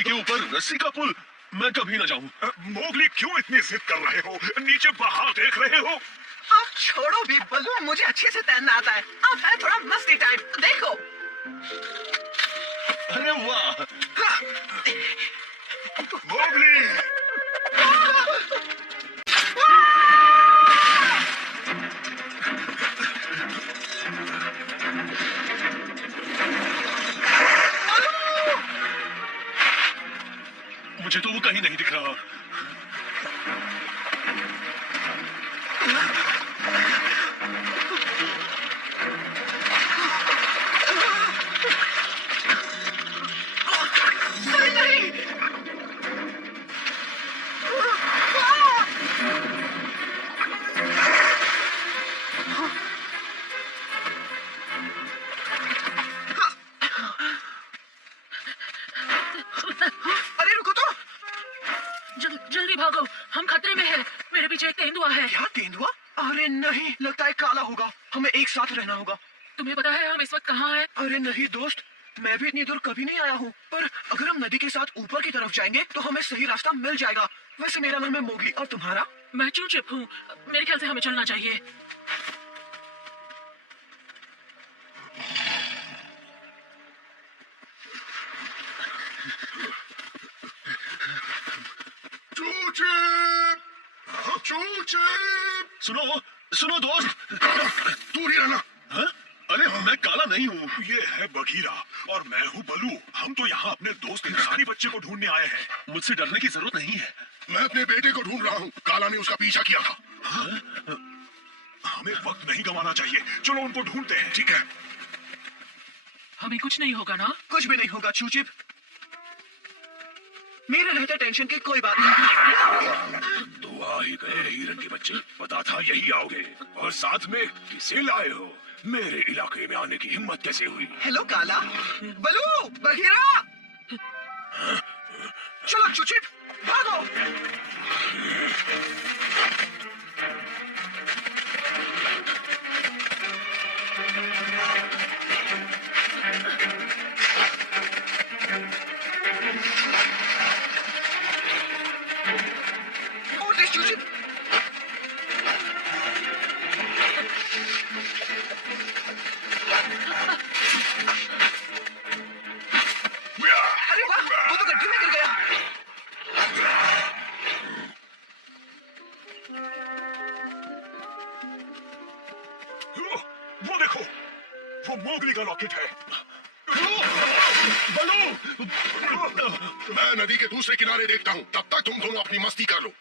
नदी के ऊपर रस्सी का पुल, मैं कभी ना जाऊं। मोगली क्यों इतनी जिद कर रहे हो? नीचे बहाव देख रहे हो? आप छोड़ो भी बलू, मुझे अच्छे से तैरना आता है। अब है थोड़ा मस्ती टाइम, देखो। अरे वाह, मोगली मुझे तो वो कहीं नहीं दिख रहा। अरे नहीं! अरे रुको तो! जल्दी भागो, हम खतरे में हैं। मेरे पीछे एक तेंदुआ है। क्या तेंदुआ? अरे नहीं, लगता है काला होगा। हमें एक साथ रहना होगा। तुम्हें पता है हम इस वक्त कहाँ हैं? अरे नहीं दोस्त, मैं भी इतनी दूर कभी नहीं आया हूँ। पर अगर हम नदी के साथ ऊपर की तरफ जाएंगे तो हमें सही रास्ता मिल जाएगा। वैसे मेरा नाम है मोगली, और तुम्हारा? मैं चूचिप हूँ। मेरे ख्याल से हमें चलना चाहिए। सुनो सुनो दोस्त, दूर ही रहना। हाँ? अरे मैं काला नहीं हूँ। ये है बघीरा और मैं हूँ बलू। हम तो यहाँ अपने दोस्त इंसानी बच्चे को ढूंढने आए हैं। मुझसे डरने की जरूरत नहीं है। मैं अपने बेटे को ढूंढ रहा हूँ। काला ने उसका पीछा किया था। हमें वक्त नहीं गंवाना चाहिए, चलो उनको ढूंढते हैं। ठीक है। हमें कुछ नहीं होगा ना? कुछ भी नहीं होगा चूचिप, मेरे रहते टेंशन की कोई बात नहीं। तो आ ही गए हिरन के बच्चे। पता था यही आओगे, और साथ में किसे लाए हो? मेरे इलाके में आने की हिम्मत कैसे हुई? हेलो काला, बलू, बघीरा, चलो चूचिप भागो। और तेज चूचिप। अरे वाह, वो तो गड्ढे में गिर गया। वो देखो, वो मोगली का लॉकेट है। बलू, मैं नदी के दूसरे किनारे देखता हूँ, तब तक तुम दोनों अपनी मस्ती कर लो।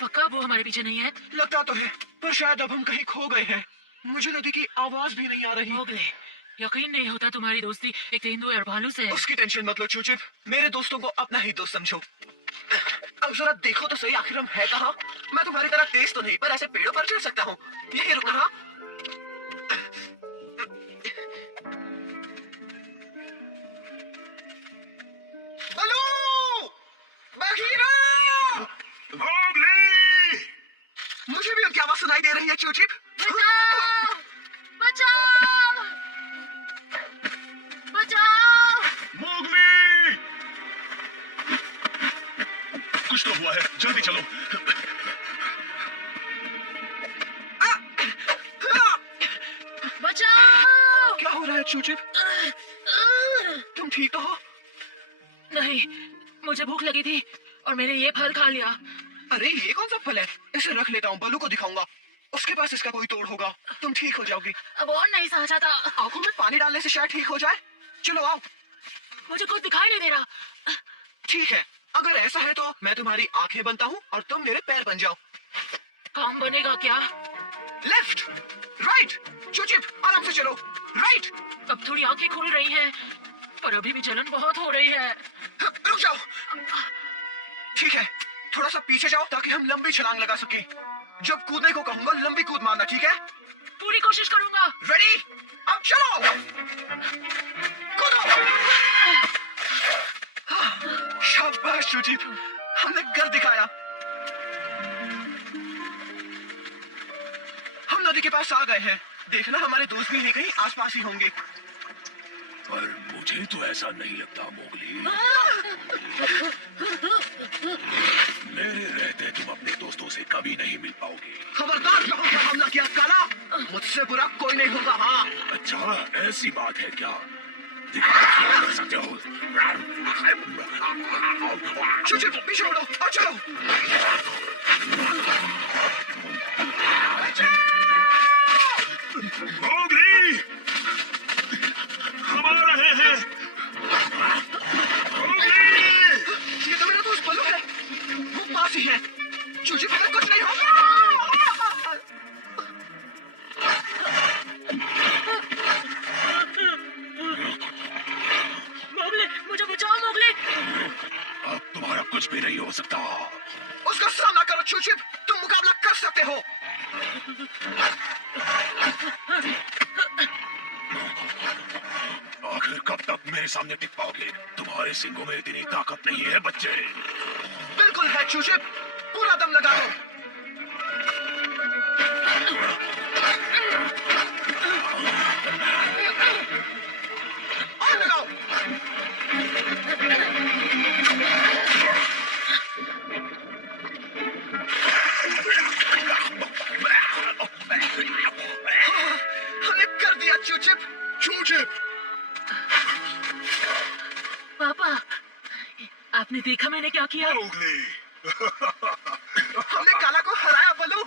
पक्का वो हमारे पीछे नहीं है? लगता तो है, पर शायद अब हम कहीं खो गए हैं। मुझे नदी की आवाज भी नहीं आ रही। मोगली, यकीन नहीं होता तुम्हारी दोस्ती एक तेंदुए और भालू से है। उसकी टेंशन मत लो चूचिप, मेरे दोस्तों को अपना ही दोस्त समझो। अब जरा देखो तो सही, आखिर हम है कहाँ? मैं तुम्हारी तरह तेज तो नहीं, पर ऐसे पेड़ों पर चढ़ सकता हूँ। यही रुकना। हाँ? बलू, बघीरा! मोगली! मुझे भी उनकी आवाज सुनाई दे रही है चूचिप। बचाओ! बचाओ! बचाओ! मोगली! कुछ तो हुआ है, जल्दी चलो। बचाओ! क्या हो रहा है चूचिप? तुम ठीक तो हो? नहीं, मुझे भूख लगी थी और मैंने ये फल खा लिया। अरे ये कौन सा फल है? इसे रख लेता हूँ, बलू को दिखाऊंगा। उसके पास इसका कोई तोड़ होगा। तुम ठीक हो जाओगी। अब और नहीं समझा था। आंखों में पानी डालने से शायद ठीक हो जाए। चलो आओ। मुझे कुछ दिखाई नहीं दे रहा। ठीक है, अगर ऐसा है तो मैं तुम्हारी आंखें बनता हूँ और तुम मेरे पैर बन जाओ। काम बनेगा क्या? लेफ्ट, राइट, चुचिप आराम से चलो। राइट। अब थोड़ी आंखें खुल रही हैं, पर अभी भी जलन बहुत हो रही है। रुक जाओ। ठीक है, थोड़ा सा पीछे जाओ ताकि हम लंबी छलांग लगा सके। जब कूदने को कहूंगा लंबी कूद मारना, ठीक है? पूरी कोशिश करूंगा। रेडी, अब चलो। कूदो। शाबाश चुचिप, हमने कर दिखाया। के पास आ गए हैं। देखना हमारे दोस्त भी यहीं कहीं आसपास ही होंगे। पर मुझे तो ऐसा नहीं लगता मोगली। मेरे रहते तुम अपने दोस्तों से कभी नहीं मिल पाओगे। खबरदार जो हम पर हमला किया काला, मुझसे बुरा कोई नहीं होगा। हाँ अच्छा ऐसी बात है क्या? दिखाओ क्या कर सकते हो। चुचिप पीछे मुड़ो और चलो। मोगली हम आ रहे हैं। ये तो मेरा दोस्त बलू है, वो पास ही है। चुचिप हमें कुछ नहीं होगा। मोगली, मुझे बचाओ मोगली। अब तुम्हारा कुछ भी नहीं हो सकता। उसका सामना करो चुचिप, तुम मुकाबला कर सकते हो। आखिर कब तक मेरे सामने टिक पाओगे? तुम्हारे सिंगों में इतनी ताकत नहीं है बच्चे। बिल्कुल है चुचिप, पूरा दम लगा दो। और लगाओ। हमने कर दिया चुचिप। चूचिप पापा, आपने देखा मैंने क्या किया? मोगली हमने काला को हराया बलू,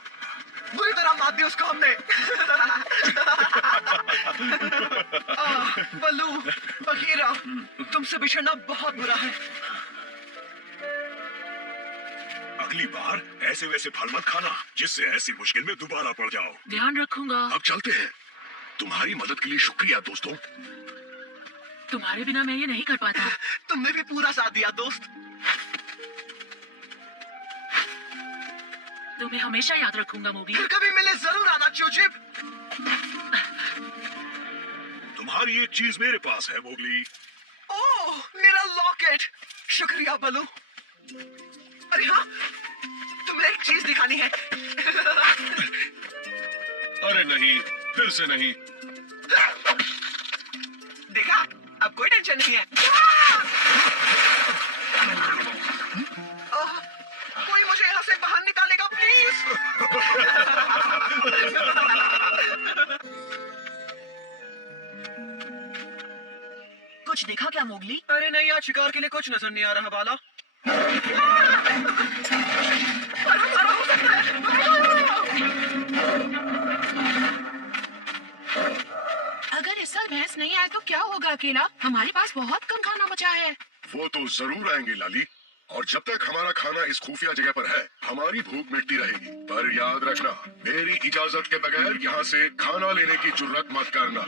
बुरी तरह मार दी उसको हमने। बलू, बगीरा, तुमसे बिछड़ना बहुत बुरा है। अगली बार ऐसे वैसे फल मत खाना जिससे ऐसी मुश्किल में दोबारा पड़ जाओ। ध्यान रखूंगा। अब चलते हैं। तुम्हारी मदद के लिए शुक्रिया दोस्तों। तुम्हारे बिना मैं ये नहीं कर पाता। तुमने भी पूरा साथ दिया दोस्त। तुम्हें हमेशा याद रखूंगा मोगली। फिर कभी मिले जरूर आना चुचिप। तुम्हारी एक चीज मेरे पास है मोगली। ओह, मेरा लॉकेट। शुक्रिया बलू। अरे हाँ, तुम्हें एक चीज दिखानी है। अरे नहीं, फिर से नहीं। देखा, अब कोई टेंशन नहीं है। कोई मुझे यहाँ से बाहर निकालेगा प्लीज। कुछ देखा क्या मोगली? अरे नहीं, आज शिकार के लिए कुछ नजर नहीं आ रहा बाला। अगर इस साल भैंस नहीं आए तो क्या होगा अकेला? हमारे पास बहुत कम खाना बचा है। वो तो जरूर आएंगे लाली, और जब तक हमारा खाना इस खुफिया जगह पर है हमारी भूख मिटती रहेगी। पर याद रखना, मेरी इजाजत के बगैर यहाँ से खाना लेने की जुर्रत मत करना।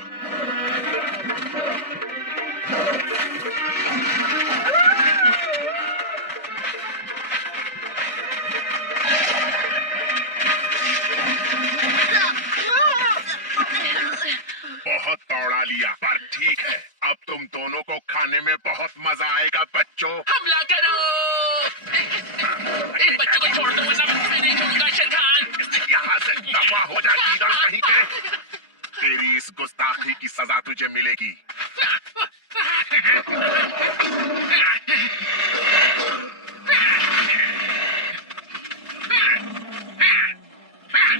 बहुत दौड़ा लिया, पर ठीक है। अब तुम दोनों को खाने में बहुत मजा आएगा बच्चों। हमला करो! इन बच्चों को छोड़ दो वरना मैं नहीं छोड़ूंगा शैतान। यहाँ से दफा हो जा कीड़ा कहीं के। तेरी इस गुस्ताखी की सजा तुझे मिलेगी।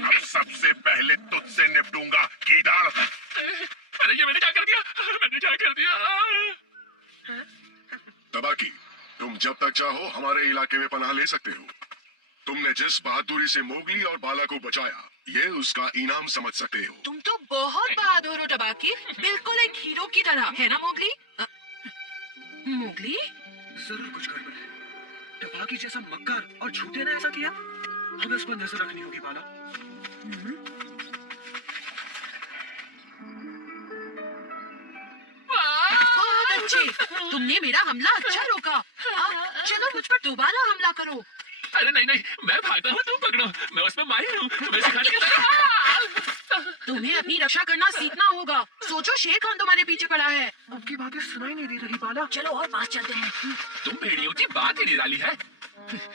अब सबसे पहले तुझसे निपटूंगा कीड़ा। अरे ये मैंने क्या कर दिया? मैंने क्या कर दिया? तबाकी, तुम जब तक चाहो हमारे इलाके में पनाह ले सकते हो। तुमने जिस बहादुरी से मोगली और बाला को बचाया, ये उसका इनाम समझ सकते हो। तुम तो बहुत बहादुर हो टबाकी, बिल्कुल एक हीरो की तरह, है ना मोगली? मोगली? जरूर कुछ गड़बड़ है। टपाकी जैसा मक्कार और झूठे ने ऐसा किया। हमें उस पर नजर रखनी होगी बाला। बहुत अच्छे, तुमने मेरा हमला अच्छा रोका। अब चलो मुझ पर दोबारा हमला करो। अरे नहीं नहीं, मैं भागता हूँ, तुम पकड़ो। मैं उसमें माहिर हूँ, तुम्हें सिखाने की तरह। तुम्हें अपनी रक्षा करना सीखना होगा। सोचो, शेर खान तुम्हारे पीछे पड़ा है। आपकी बातें सुनाई नहीं दे रही बाला। चलो और पास चलते हैं। तुम भेड़ियों की बात ही निराली है।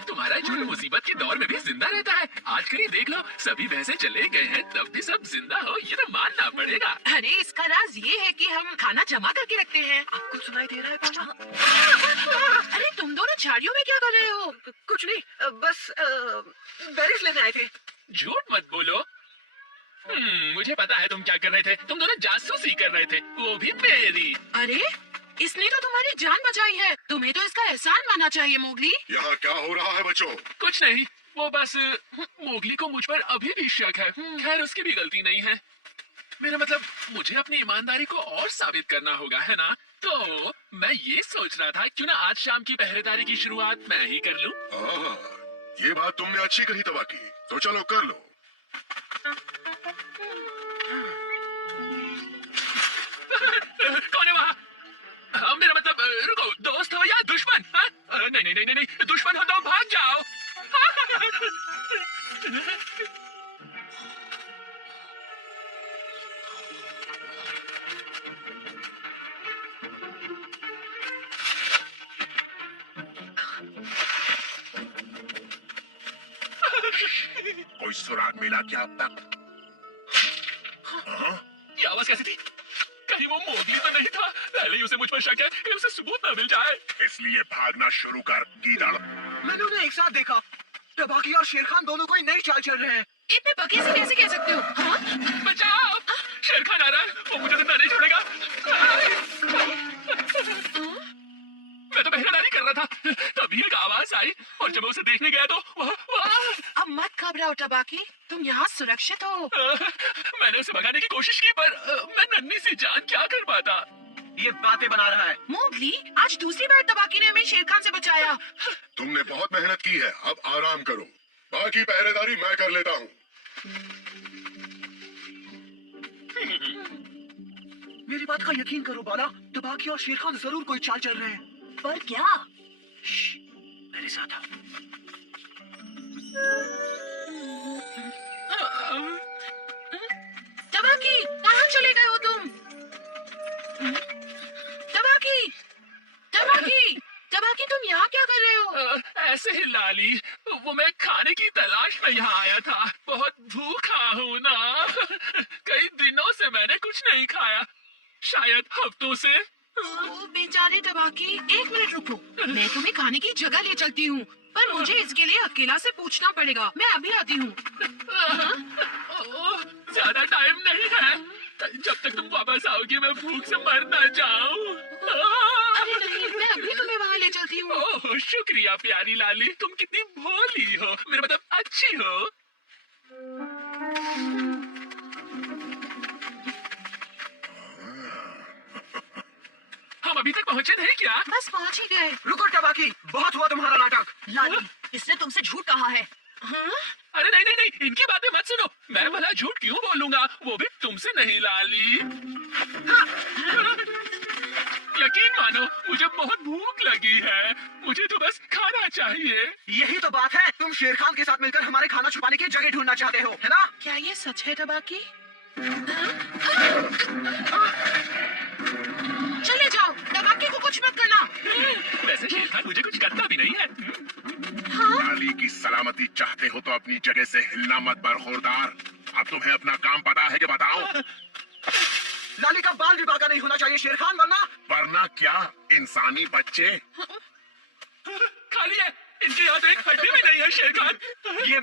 तुम्हारा झुंड मुसीबत के दौर में भी जिंदा रहता है। आजकल ही देख लो, सभी भैंसे चले गए हैं तब भी सब जिंदा हो, ये तो मानना पड़ेगा। अरे इसका राज ये है कि हम खाना जमा करके रखते हैं। आपको सुनाई दे रहा है पापा? अरे तुम दोनों झाड़ियों में क्या कर रहे हो? कुछ नहीं, बस बेरीज लेने आए थे। झूठ मत बोलो। मुझे पता है तुम क्या कर रहे थे। तुम दोनों जासूसी कर रहे थे, वो भी मेरी। अरे इसने तो तुम्हारी जान बचाई है, तुम्हें तो इसका एहसान मानना चाहिए मोगली। यहाँ क्या हो रहा है बच्चों? कुछ नहीं, वो बस मोगली को मुझ पर अभी भी शक है। खैर उसकी भी गलती नहीं है। मेरा मतलब मुझे अपनी ईमानदारी को और साबित करना होगा, है ना? तो मैं ये सोच रहा था क्यों ना आज शाम की पहरेदारी की शुरुआत मैं ही कर लूं। ये बात तुमने अच्छी कही तबाकी। तो चलो कर लो। कौन है वहाँ? मेरा मतलब रुको, दोस्त हो या दुश्मन? हाँ? नहीं नहीं नहीं नहीं, दुश्मन हो तो भाग जाओ। कोई सुराग मिला क्या अब तक? ये आवाज कैसी थी? कहीं वो मोगली तो नहीं था? पहले ही उसे मुझ पर शक है कि उसे सबूत न मिल जाए। इसलिए भागना शुरू कर गीदड़। मैंने उन्हें एक साथ देखा। तबाकी और शेर खान दोनों कोई नई चाल चल रहे हैं। इतने पके से कैसे कह सकते हो? हाँ? बचाओ! शेर खान आ रहा है, वो मुझे जिंदा नहीं छोड़ेगा। मैं तो पहरेदारी कर रहा था, तभी एक आवाज आई और जब मैं उसे देखने गया तो वह अब मत घबराओ तबाकी, तुम यहाँ सुरक्षित हो। मैंने उसे भगाने की कोशिश की पर मैं नन्ही सी जान क्या कर पाता। ये बातें बना रहा है। मोगली, आज दूसरी बार तबाकी ने हमें शेर खान से बचाया। तुमने बहुत मेहनत की है, अब आराम करो। बाकी पहरेदारी मैं कर लेता हूँ। मेरी बात का यकीन करो बाला, तबाकी और शेर खान जरूर कोई चाल चल रहे हैं। पर क्या? मेरे साथ आओ। तबाकी, कहाँ चले गए हो तुम? तबाकी, तबाकी, तबाकी, तुम यहाँ क्या कर रहे हो? ऐसे ही लाली, वो मैं खाने की तलाश में यहाँ आया था। बहुत भूखा हूँ ना। कई दिनों से मैंने कुछ नहीं खाया, शायद हफ्तों से। ओ बेचारे तबाकी, एक मिनट रुको, मैं तुम्हें खाने की जगह ले चलती हूँ, पर मुझे इसके लिए अकेला से पूछना पड़ेगा। मैं अभी आती हूँ। ज्यादा टाइम नहीं है, जब तक तुम वापस आओगी मैं भूख से मर ना जाऊं। अरे नहीं, मैं अभी तुम्हें वहाँ ले चलती हूँ। ओह शुक्रिया प्यारी लाली, तुम कितनी भोली हो, मेरा मतलब अच्छी हो। हम अभी तक पहुँचे नहीं क्या? बस पहुँच ही गए। रुको तबाकी, बहुत हुआ तुम्हारा नाटक। लाली, इसने तुमसे झूठ कहा है। हाँ? अरे नहीं नहीं नहीं, इनकी बातें मत सुनो। मैं भला झूठ क्यों बोलूंगा, वो भी तुमसे नहीं लाली। यकीन मानो मुझे बहुत भूख लगी है, मुझे तो बस खाना चाहिए। यही तो बात है, तुम शेर खान के साथ मिलकर हमारे खाना छुपाने की जगह ढूंढना चाहते हो, है ना? क्या ये सच है तबाकी? चले जाओ, तबाकी को कुछ मत करना। वैसे शेर खान मुझे कुछ करता भी नहीं है। लाली की सलामती चाहते हो तो अपनी जगह से हिलना मत बरखोरदार। अब तुम्हें अपना काम पता है कि बताओ? लाली का बाल भी बागा नहीं होना चाहिए शेर खान, वरना क्या इंसानी बच्चे? खाली है, इनके यहाँ तो एक हड्डी भी नहीं है शेर खान। ये